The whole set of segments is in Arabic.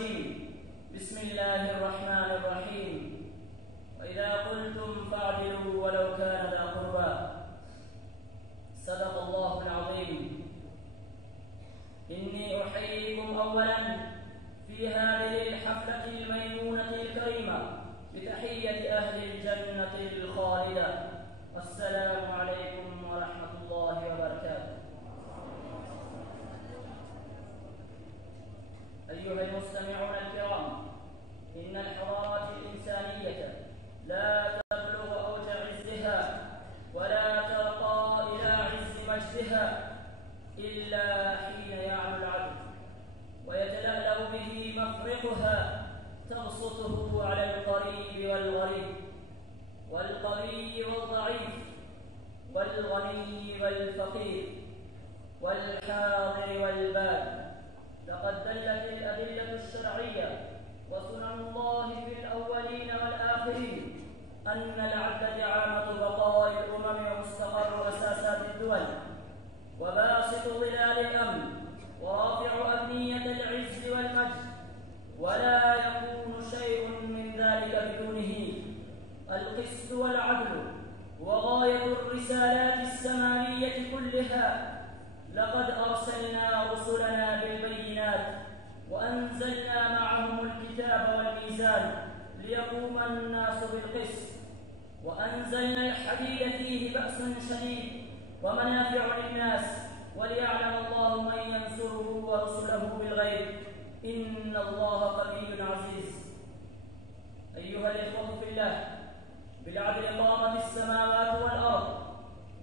الرجيم. بسم الله الرحمن الرحيم. وإذا قلتم فاعدلوا ولو كان ذا قربى. صدق الله العظيم. إني أحييكم أولا في هذه الحفلة الميمونة الكريمة بتحية أهل الجنة الخالدة. والسلام عليكم ورحمة الله وبركاته. أيها المستمعون الكرام، إن الحضارات الإنسانية لا تبلغ أوج عزها ولا ترقى إلى عز مجدها إلا حين يعلو العدل ويتلألأ به مفرقها، تبسطه على القريب والغريب والقوي والضعيف والغني والفقير والحاضر والباد. لقد دلت الأدلة الشرعية وسنن الله في الأولين والآخرين أن العدل دعامة بقاء الأمم ومستقر أساسات الدول وباسط ظلال الأمن ورافع أبنية العز والمجد، ولا يكون شيء من ذلك بدونه. القسط والعدل هو غاية الرسالات السماوية كلها. لقد أرسلنا رسلنا بالبينات وأنزلنا معهم الكتاب والميزان ليقوم الناس بالقسط، وأنزلنا الحديد فيه بأس شديد ومنافع للناس وليعلم الله من ينصره ورسله بالغيب إن الله قوي عزيز. أيها الإخوة في الله، بالعدل قامت السماوات والأرض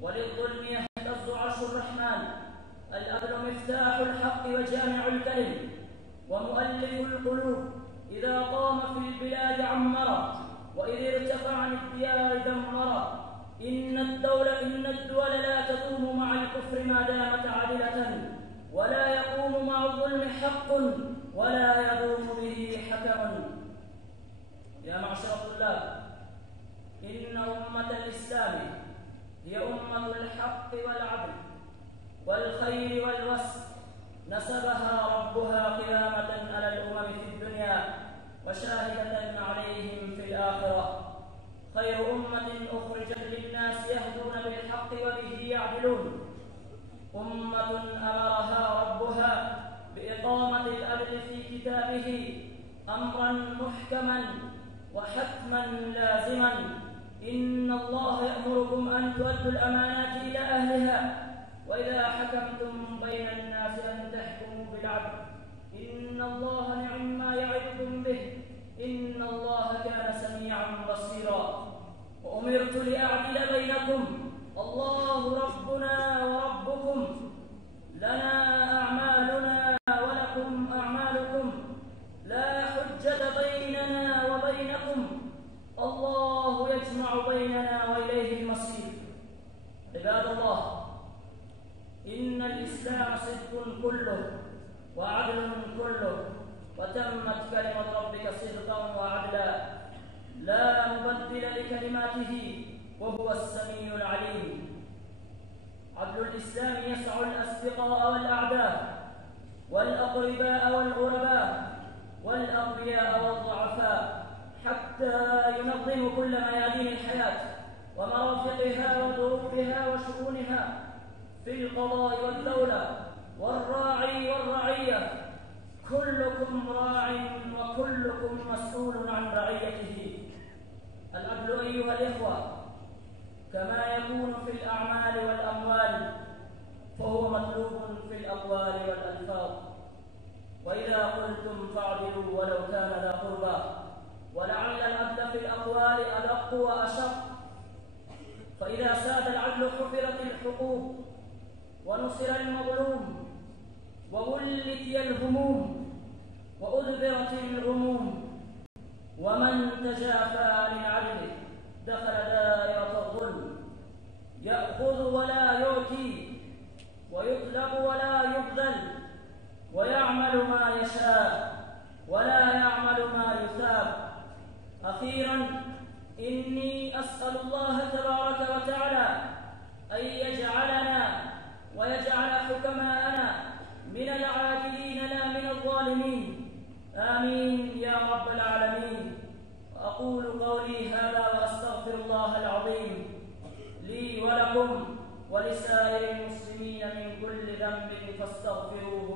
وللظلم يهتز عرش الرحمن. العدل مفتاح الحق وجامع الكلم ومؤلف القلوب. إذا قام في البلاد عمرا وإذا ارتفع عن الديار دمرا. إن الدول لا تقوم مع الكفر ما دامت عادلة، ولا يقوم مع الظلم حق ولا يقوم به حكم. يا معشر الطلاب، إن أمة الإسلام هي أمة الحق والعدل والخير والوسط. نسبها ربها قيامة على الأمم في الدنيا وشاهدة عليهم في الآخرة. خير أمة أخرجت للناس يهدون بالحق وبه يعدلون. أمة أمرها ربها بإقامة العدل في كتابه أمرا محكما وحتما لازما. إن الله يأمركم أن تؤدوا الأمانات إلى أهلها وإذا حكمتم بين الناس أن تحكموا بالعدل. إن الله نعم ما يعظكم به إن الله كان سميعا بصيرا. وأمرت لأعدل بينكم الله ربنا وربكم لنا أعمالنا ولكم أعمالكم لا حجة بيننا وبينكم الله يجمع بيننا وإليه المصير. عباد الله، إن الإسلام صدق كله وعدل كله، وتمت كلمة ربك صدقا وعدلا لا مبدل لكلماته وهو السميع العليم. عدل الإسلام يسع الأصدقاء والأعداء والأقرباء والغرباء والأغنياء والضعفاء، حتى ينظم كل ميادين الحياة ومرافقها وظروفها وشؤونها في القضاء والدولة والراعي والرعية. كلكم راع وكلكم مسؤول عن رعيته. العدل أيها الإخوة كما يكون في الأعمال والأموال فهو مطلوب في الأقوال والألفاظ. وإذا قلتم فاعدلوا ولو كان ذا قربى. ولعل العدل في الأقوال أدق وأشق، فإذا ساد العدل حفرت الحقوق ونصر المظلوم وولتي الهموم وأدبرت الغموم. ومن تجافى عن العدل دخل دائرة الظلم. يأخذ ولا يؤتي ويطلب ولا يبذل ويعمل ما يشاء ولا يعمل ما يثاب. أخيرا، إني أسأل الله تبارك وتعالى أن يجعلنا ويجعل حكماءنا من العادلين لا من الظالمين. آمين. واستغفروه